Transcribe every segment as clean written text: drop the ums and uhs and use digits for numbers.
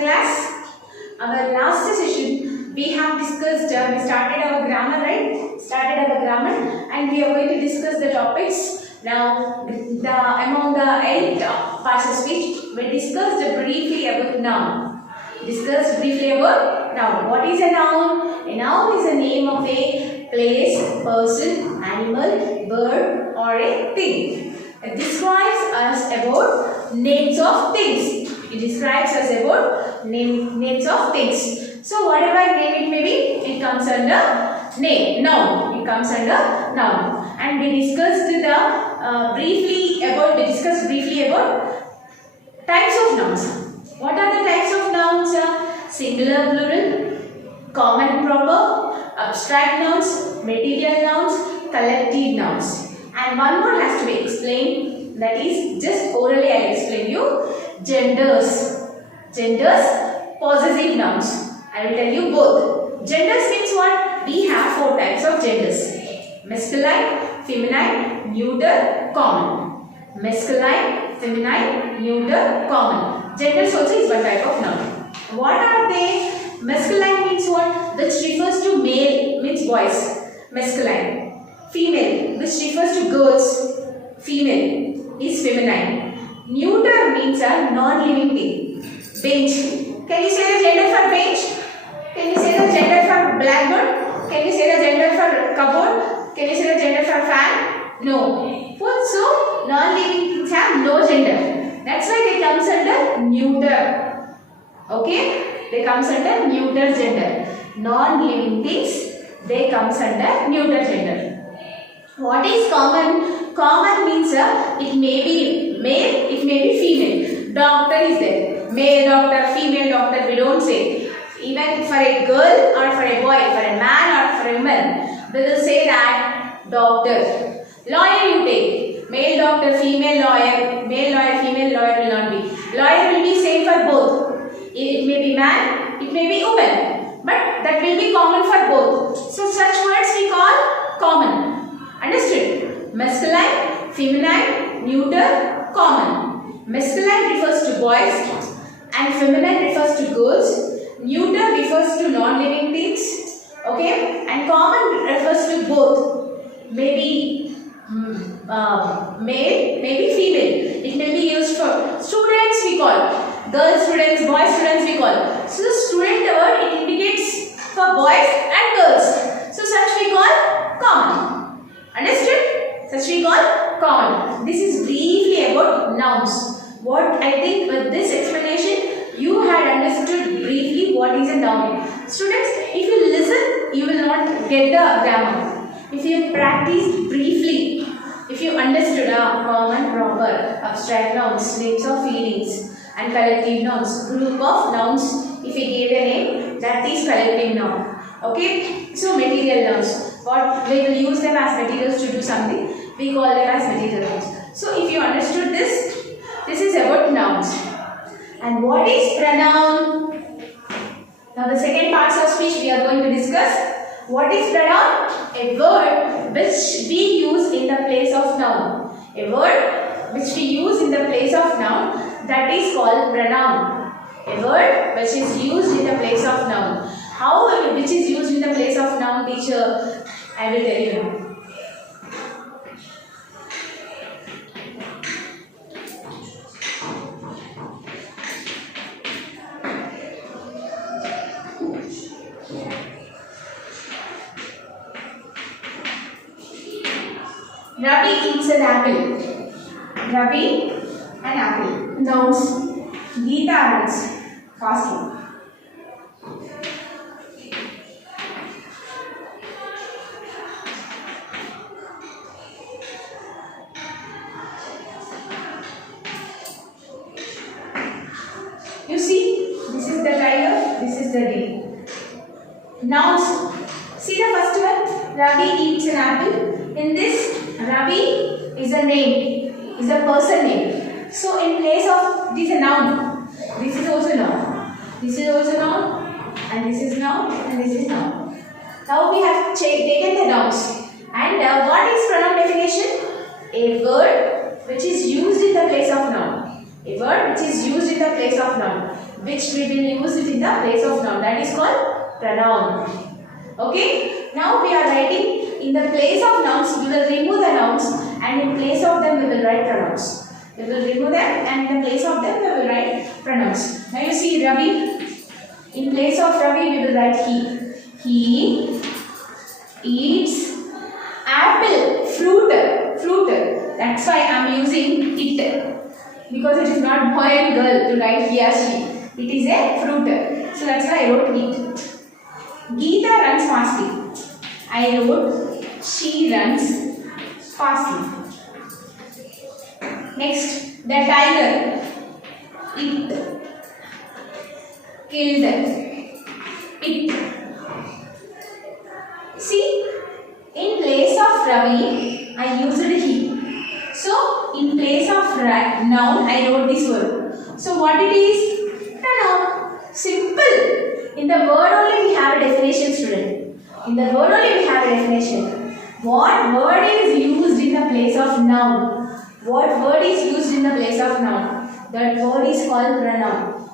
class. Our last session we have discussed, we started our grammar, right? Started our grammar and we are going to discuss the topics. Now, among the 8 parts of speech, we discussed briefly about noun. What is a noun? A noun is the name of a place, person, animal, bird or a thing. It describes us about names of things. It describes us about names of things. So whatever name it may be, it comes under name, noun. It comes under noun. And we discussed briefly about types of nouns. What are the types of nouns? Singular, plural, common, proper, abstract nouns, material nouns, collective nouns. And one more has to be explained, that is just orally I will explain you. Genders, possessive nouns. I will tell you both. Genders means what? We have 4 types of genders. Masculine, feminine, neuter, common. Masculine, feminine, neuter, common. Genders also is one type of noun. What are they? Masculine means what? Which refers to male, means boys. Masculine. Female, which refers to girls. Female is feminine. Neuter means a non-living thing. Bench. Can you say the gender for bench? Can you say the gender for blackboard? Can you say the gender for cupboard? Can you say the gender for fan? No. So, non-living things have no gender. That's why they comes under neuter. Okay? They comes under neuter gender. Non-living things, they comes under neuter gender. What is common? Common means it may be male, it may be female. Doctor is there. Male doctor, female doctor, we don't say. Even for a girl or for a boy, for a man or for a woman, we will say that doctor. Lawyer you take. Male doctor, female lawyer, female lawyer will not be. Lawyer will be same for both. It may be man, it may be woman. But that will be common for both. So such words we call common. Understood? Masculine, feminine, neuter, common. Masculine refers to boys and feminine refers to girls. Neuter refers to non-living things. Okay? And common refers to both. Maybe male, maybe female. It may be used for students we call. Girl students, boy students we call. So the student word it indicates for boys and girls. So such we call common. Understood? Such we call common. This is briefly about nouns. What I think with this explanation, you had understood briefly what is a noun. Students, if you listen, you will not get the grammar. If you practice briefly, if you understood common, proper, abstract nouns, names of feelings, and collective nouns, group of nouns, if we gave a name, that is collective noun. Okay? So, material nouns. What we will use them as materials to do something, we call them as material nouns. So, if you understood this is about nouns. And what is pronoun? Now, the second parts of speech we are going to discuss. What is pronoun? A word which we use in the place of noun. A word which we use in the place of noun, that is called pronoun. A word which is used in the place of noun. How which is used in the place of noun, teacher? I will tell you now. Ravi eats an apple. Ravi, an apple. Nouns. Geeta runs. Fasting. You see, this is the tiger, this is the day. Nouns. See the first one, Ravi eats an apple. In this, Ravi is a name, is a person name. So in place of, this is a noun. This is also noun. This is also noun. And this is noun. And this is noun. Now we have taken the nouns. And what is pronoun definition? A word which is used in the place of noun. A word which is used in the place of noun. which we will use it in the place of noun. That is called pronoun. Okay. Now we are writing in the place of nouns. We will remove the nouns and in place of them we will write pronouns. We will remove them and in the place of them we will write pronouns. Now you see Ravi. In place of Ravi we will write he. He eats apple. Fruit. That's why I am using it. Because it is not boy and girl to write he or she. It is a fruit. So that's why I wrote it. Geeta runs fastly. I wrote she runs fastly. Next, the tiger. It killed it. See, in place of Ravi, I used he. So, in place of noun, I wrote this word. So, what it is? Pronoun. Simple. In the word only we have a definition, student. In the word only we have a definition. What word is used in the place of noun? What word is used in the place of noun? That word is called pronoun.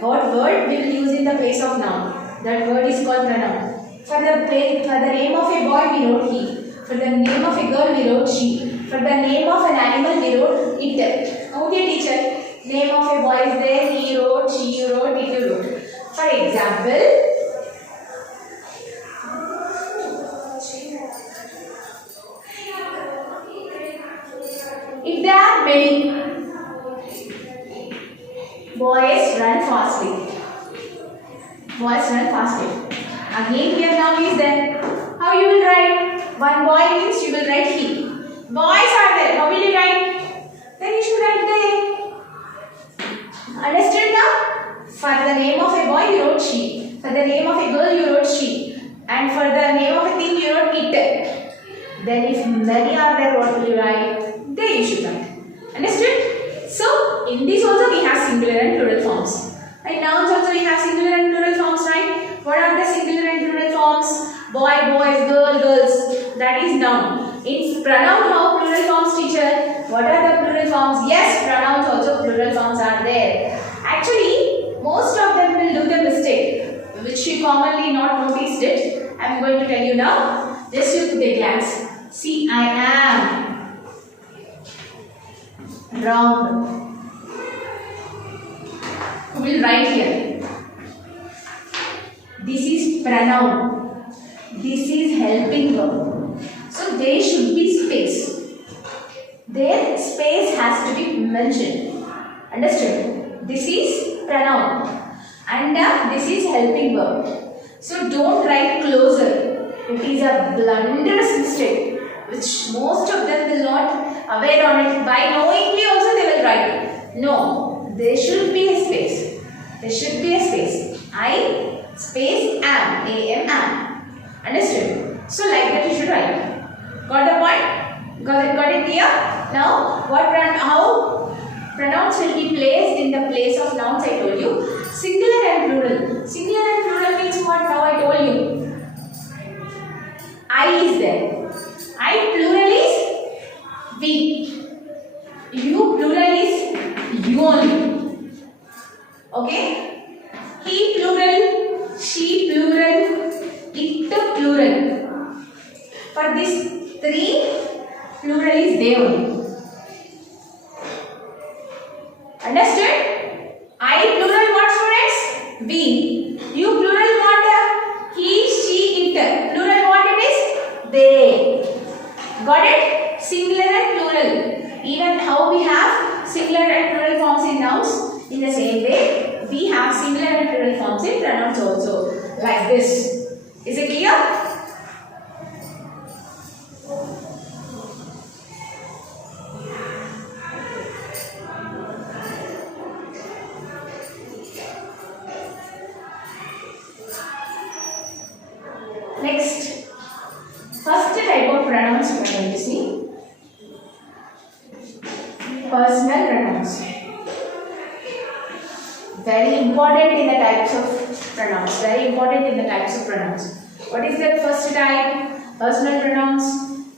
What word we will use in the place of noun? That word is called pronoun. For the name of a boy we wrote he. For the name of a girl we wrote she. For the name of an animal we wrote it. Okay teacher, name of a boy is there, he wrote, she wrote, it you wrote. For example, if there are many boys run fastly. Again here now is there. How you will write? One boy means you will write he. Boys are there. How will you write? Then you should write they. Understood now? For the name of a boy you wrote she. For the name of a girl you wrote she. And for the name of a thing you wrote it. Then if many are there, what will you write? They you should write. Understood? So, in this also we have singular and plural forms. In nouns also we have singular and plural forms, right? What are the singular and plural forms? Boy, boys, girl, girls. That is noun. In pronoun, how plural forms, teacher? What are the plural forms? Yes, pronouns also plural forms are there. Actually, most of them will do the mistake, which you commonly not noticed it. I am going to tell you now. Just you put a glance. See, I am round. We will write here. This is pronoun. This is helping verb. So there should be space. There space has to be mentioned. Understood? This is pronoun and this is helping verb. So don't write closer. It is a blunderous mistake which most of them will not aware on it. By knowingly also they will write. No, there should be a space. There should be a space. I space am. am. Understood? So like that you should write. Got the point? Got it clear? Now how pronouns will be placed in the place of nouns I told you. Singular and plural. Singular and plural means what? Now I told you. I is there. I plural is we. You plural is you only. Okay? He plural, she plural, it plural. For these three, plural is they only. Understood? I plural what, students? We. You plural what? He, she, it. Plural what it is? They. Got it? Singular and plural. Even how we have singular and plural forms in nouns, in the same way, we have singular and plural forms in pronouns also. Like this. Is it clear? Next, first type of pronouns we are going to see. Personal pronouns. Very important in the types of pronouns. Very important in the types of pronouns. What is that first type? Personal pronouns.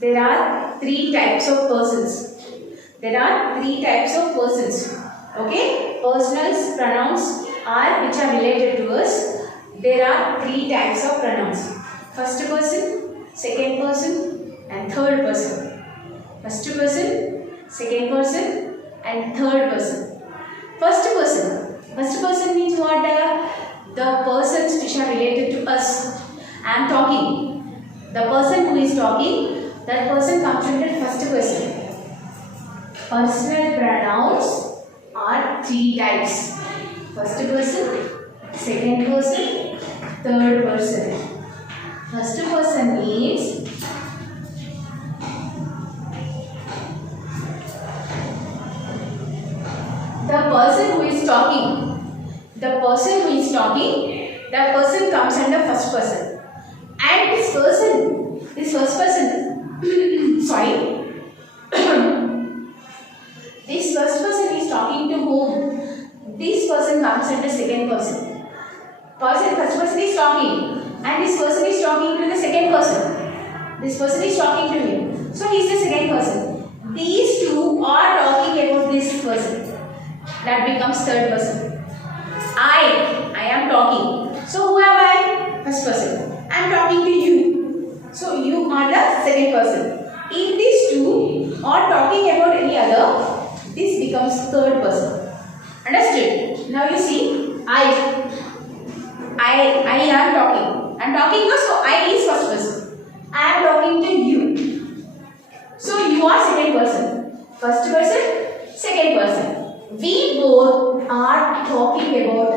There are three types of persons. There are three types of persons. Okay? Personal pronouns are which are related to us, there are three types of pronouns. First person, second person, and third person. First person, second person, and third person. First person. First person means what? The persons which are related to us. I am talking. The person who is talking, that person comes under first person. Personal pronouns are three types. First person, second person, third person. First person means the person who is talking. The person who is talking, that person comes under first person. And this first person, sorry, this first person is talking to whom? This person comes under second person. First person is talking, and this person is talking to the second person. This person is talking to him. So he is the second person. These two are talking about this person. That becomes third person. I am talking. So who am I? First person. I am talking to you. So you are the second person. If these two are talking about any other, this becomes third person. Understood? Now you see, I am talking. I am talking, so I is first person. I am talking to you. So you are second person. First person, second person. We both are talking about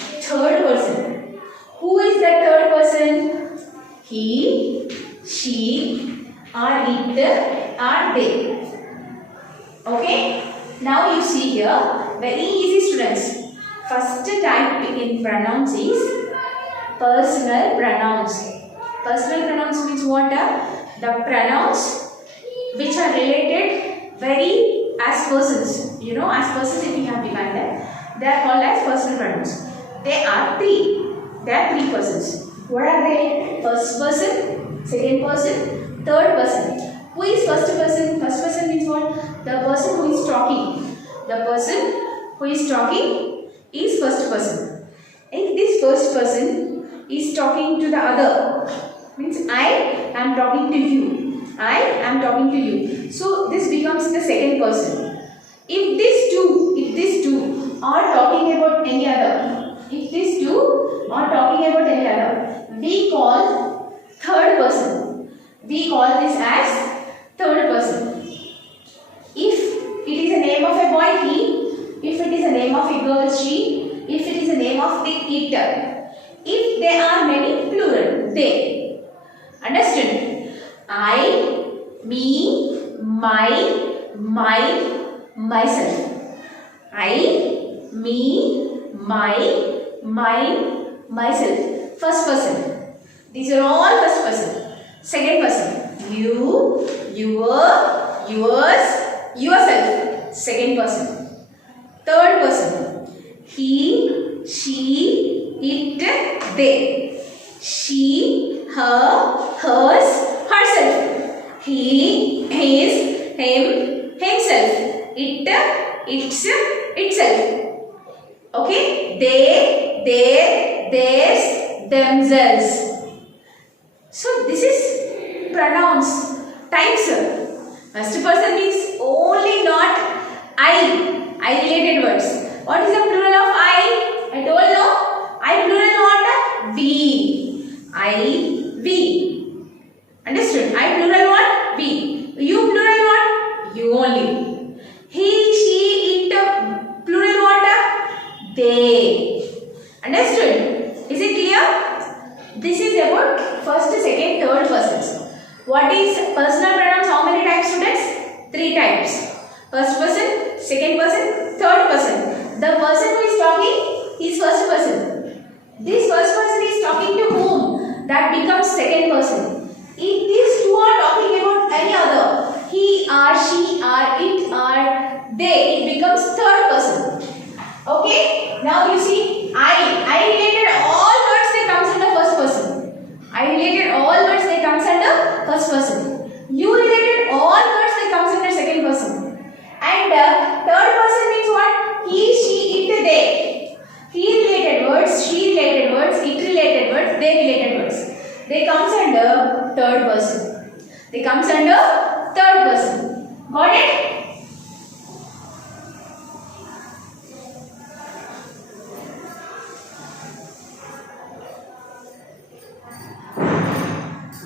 third person. Who is that third person? He, she, or it, or they. Okay? Now you see here, very easy students. First type in pronouns is personal pronouns. Personal pronouns means what? The pronouns which are related very as persons. You know, as persons if we have defined them, they are called as personal pronouns. They are three. There are three persons. What are they? First person, second person, third person. Who is first person? First person means what? The person who is talking. The person who is talking is first person. If this first person is talking to the other, means I am talking to you. I am talking to you. So this becomes the second person. If these two are talking about any other, we call third person. We call this as third person. If it is a name of a boy, he. If it is a name of a girl, she. If it is a name of the it. If there are many, plural, they. Understood? I, me, my, myself. I, me, my, myself. First person. These are all first person. Second person. You, your, yours, yourself. Second person. Third person. He, she, it, they. She, her, hers, herself. He, his, him, himself. It, its, itself. Okay? They, their, theirs, themselves. So this is pronouns, types. First person means only not I related words. What is the plural of I? I told you. I plural what? We. I, we. Understood? I plural what? We. You plural what? You only. He, she, it, plural what? They. Understood? Is it clear? This is about first, second, third persons. What is personal pronouns? How many types, students? Three types. First person, second person, third person. The person who is talking is first person. This first person is talking to whom? That comes under third person. Got it?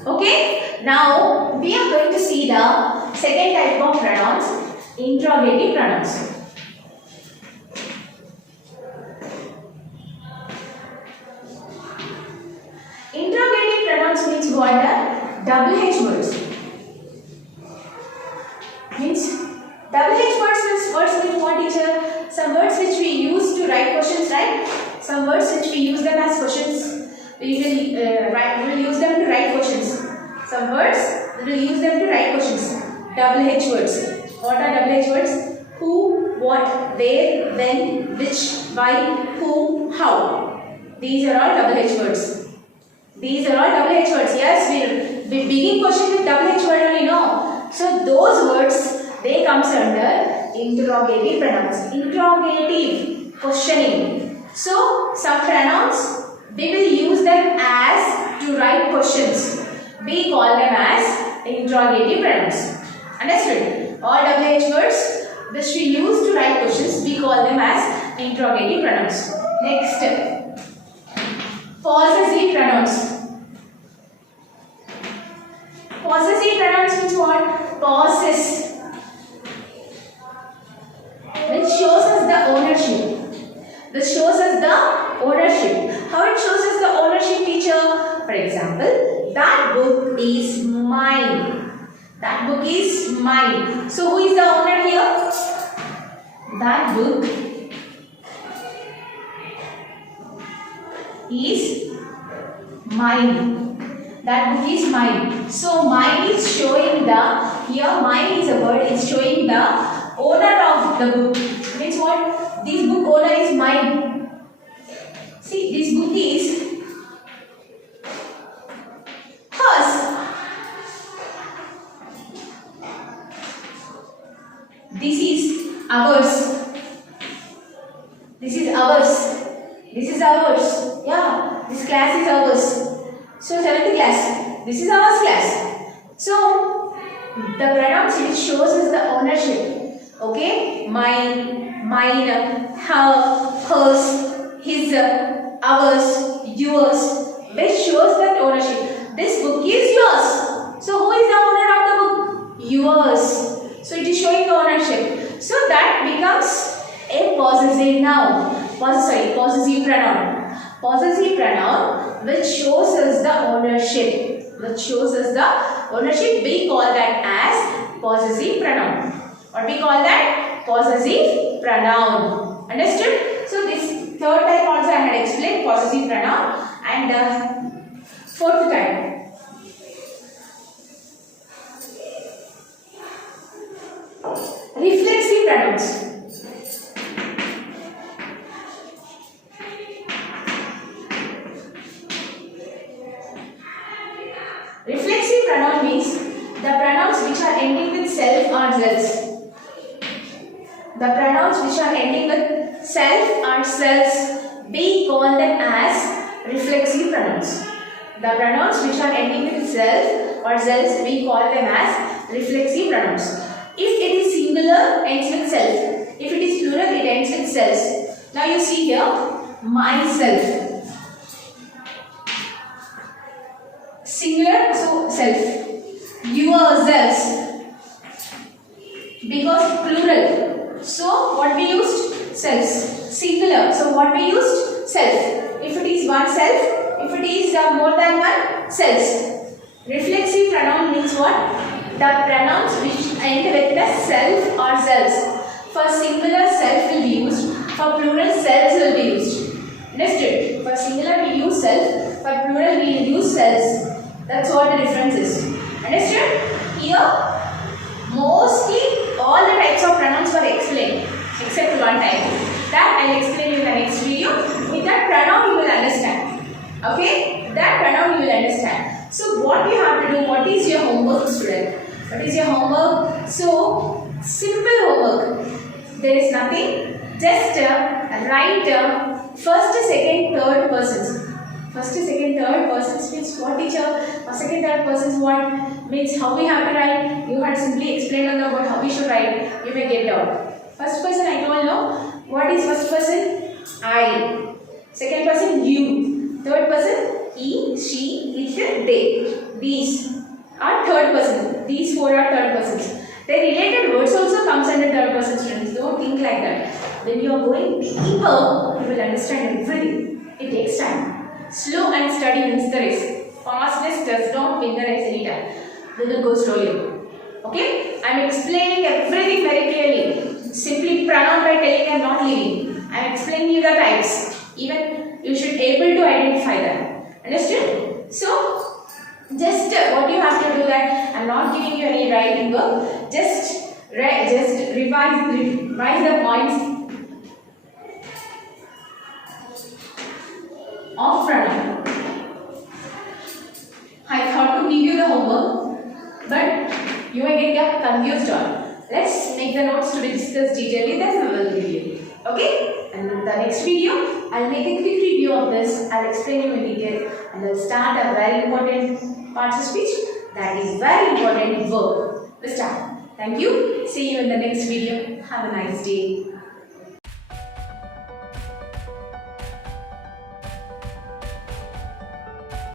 Okay, now we are going to see the second type of pronouns, interrogative pronouns. Interrogative pronouns means what? Double H words. Means double H words means words with what, teacher? Some words which we use to write questions, right? Some words which we use them as questions. We will use them to write questions. Some words we will use them to write questions. Double H words. What are double H words? Who, what, where, when, which, why, whom, how. These are all double H words. These are all double H words. Yes, we begin question with double H word only, no. So those words, they comes under interrogative pronouns. Interrogative, questioning. So some pronouns, we will use them as to write questions. We call them as interrogative pronouns. Understood? All double H words which we use to write questions, we call them as interrogative pronouns. Next, possessive pronouns. Possessive pronouns means what? Possess, which shows us the ownership. This shows us the ownership. How it shows us the ownership, teacher? For example, that book is mine. That book is mine. So who is the owner here? That book is mine. That book is mine. So mine is showing the, here mine is a word, is showing the owner of the book. Means what? This book owner is mine. See, this book is hers. This is ours. This is ours. This is ours. Yeah, this class is ours. So 7th class. This is ours class. So the pronouns which shows us the ownership. Okay, mine, her, hers, his, ours, yours, which shows that ownership. This book is yours. So who is the owner of the book? Yours. So it is showing the ownership. So that becomes a possessive noun. Possessive pronoun. Possessive pronoun which shows us the ownership. Which shows us the ownership. We call that as possessive pronoun. What we call that? Possessive pronoun. Understood? So this third type also I had explained, possessive pronoun, and fourth type. Reflexive pronouns. Reflexive pronoun means the pronouns which are ending with self or zells. The pronouns which are ending with self or zells, we call them as reflexive pronouns. The pronouns which are ending with self or zells, we call them as reflexive pronouns. If it is singular, ends with self. If it is plural, it ends with selves. Now you see here, myself. Singular, so self. Yourselves. Because plural. So what we used? Selves. Singular. So what we used? Self. If it is one self, if it is more than one, selves. Reflexive pronoun means what? The pronouns which end with the self or zells. For singular, self will be used. For plural, selves will be used. Understood? For singular we use self. For plural we use selves. That's what the difference is. Understood? Here, mostly all the types of pronouns were explained except one type. That I will explain in the next video. With that pronoun you will understand. Okay? That pronoun you will understand. So what you have to do, what is your homework, student? What is your homework? So, simple homework. There is nothing. Just write first, second, third persons. First, second, third persons means what teacher? First, second, third persons what? Means how we have to write. You had simply explained on the board how we should write. You may get out. First person I told no. What is first person? I. Second person you. Third person he, she, it, they. These are third person. These four are third persons. The related words also comes under third person, students. Don't think like that. When you are going deeper, you will understand everything. It takes time. Slow and steady wins the race. Fastness does not win the race anytime. We will go slowly. Okay? I am explaining everything very clearly. Simply pronoun by telling and not leaving. I am explaining you the types. Even you should able to identify them. Understood? So, just what you have to do that I am not giving you any writing work. Just revise the points of pronoun. I thought to give you the homework, but you may get confused on. Let's make the notes to be discussed detailedly, then we will give you. Okay? And in the next video, I'll make a quick review of this. I'll explain you in detail, and I'll start a very important part of speech. That is very important verb. We'll start. Thank you. See you in the next video. Have a nice day.